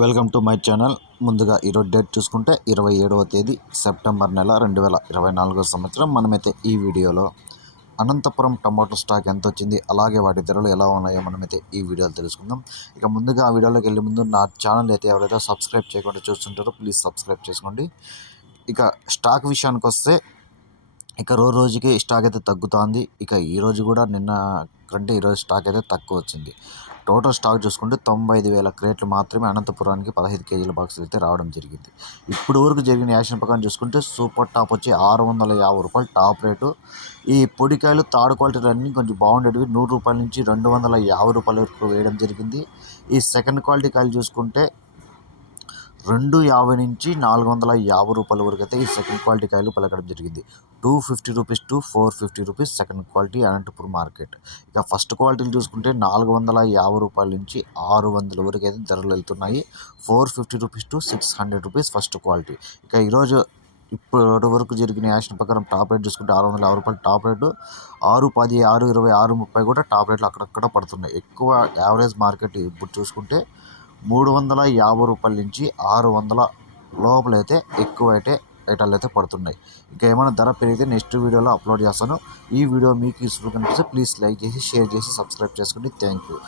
Welcome to my channel. ముందుగా ఈరోజు date చూసుకుంటే ఇరవై ఏడవ తేదీ సెప్టెంబర్ నెల రెండు వేల ఇరవై నాలుగో సంవత్సరం. మనమైతే ఈ వీడియోలో అనంతపురం టమాటో స్టాక్ ఎంత వచ్చింది అలాగే వాటి ధరలు ఎలా ఉన్నాయో మనమైతే ఈ వీడియోలో తెలుసుకుందాం. ఇక ముందుగా ఆ వీడియోలోకి వెళ్ళే ముందు నా ఛానల్ అయితే ఎవరైతే సబ్స్క్రైబ్ చేయకుండా చూస్తుంటారో ప్లీజ్ సబ్స్క్రైబ్ చేసుకోండి. ఇక స్టాక్ విషయానికి వస్తే ఇక రోజు రోజుకి స్టాక్ అయితే తగ్గుతోంది. ఇక ఈరోజు కూడా నిన్న కంటే ఈరోజు స్టాక్ అయితే తక్కువ వచ్చింది. టోటల్ స్టాక్ చూసుకుంటే తొంభై ఐదు వేల క్రేట్లు మాత్రమే అనంతపురానికి పదహైదు కేజీల బాక్సులు అయితే రావడం జరిగింది. ఇప్పుడు వరకు జరిగిన యాక్షన్ ప్రకారం చూసుకుంటే సూపర్ టాప్ వచ్చి ఆరు వందల యాభై రూపాయలు టాప్ రేటు. ఈ పొడికాయలు థర్డ్ క్వాలిటీ అన్నీ కొంచెం బాగుండేటివి. నూరు రూపాయల నుంచి రెండు వందల యాభై రూపాయల వరకు వేయడం జరిగింది. ఈ సెకండ్ క్వాలిటీ కాయలు చూసుకుంటే రెండు యాభై నుంచి నాలుగు వందల యాభై రూపాయల వరకు అయితే ఈ సెకండ్ క్వాలిటీ కాయలు పలకడం జరిగింది. Two fifty rupees to four fifty rupees second quality Anantapur market. ఇక ఫస్ట్ క్వాలిటీలు చూసుకుంటే నాలుగు వందల యాభై రూపాయల నుంచి ఆరు వందల వరకు అయితే ధరలు వెళ్తున్నాయి. Four fifty rupees to six hundred rupees first quality ఇక ఈరోజు ఇప్పటి వరకు జరిగిన యాక్షన్ ప్రకారం టాప్ రేట్ చూసుకుంటే ఆరు వందల యాభై రూపాయలు టాప్ రేటు. ఆరు పది ఆరు ఇరవై ఆరు ముప్పై కూడా టాప్ రేట్లు అక్కడక్కడ పడుతున్నాయి. ఎక్కువ యావరేజ్ మార్కెట్ ఇప్పుడు చూసుకుంటే మూడు వందల యాభై రూపాయల నుంచి ఆరు వందల లోపలైతే ఎక్కువ అయితే ఐటాలు అయితే పడుతున్నాయి. ఇంకా ఏమైనా ధర పెరిగితే నెక్స్ట్ వీడియోలో అప్లోడ్ చేస్తాను. ఈ వీడియో మీకు యూస్ఫుల్ కనిపిస్తే ప్లీజ్ లైక్ చేసి షేర్ చేసి సబ్స్క్రైబ్ చేసుకోండి. Thank you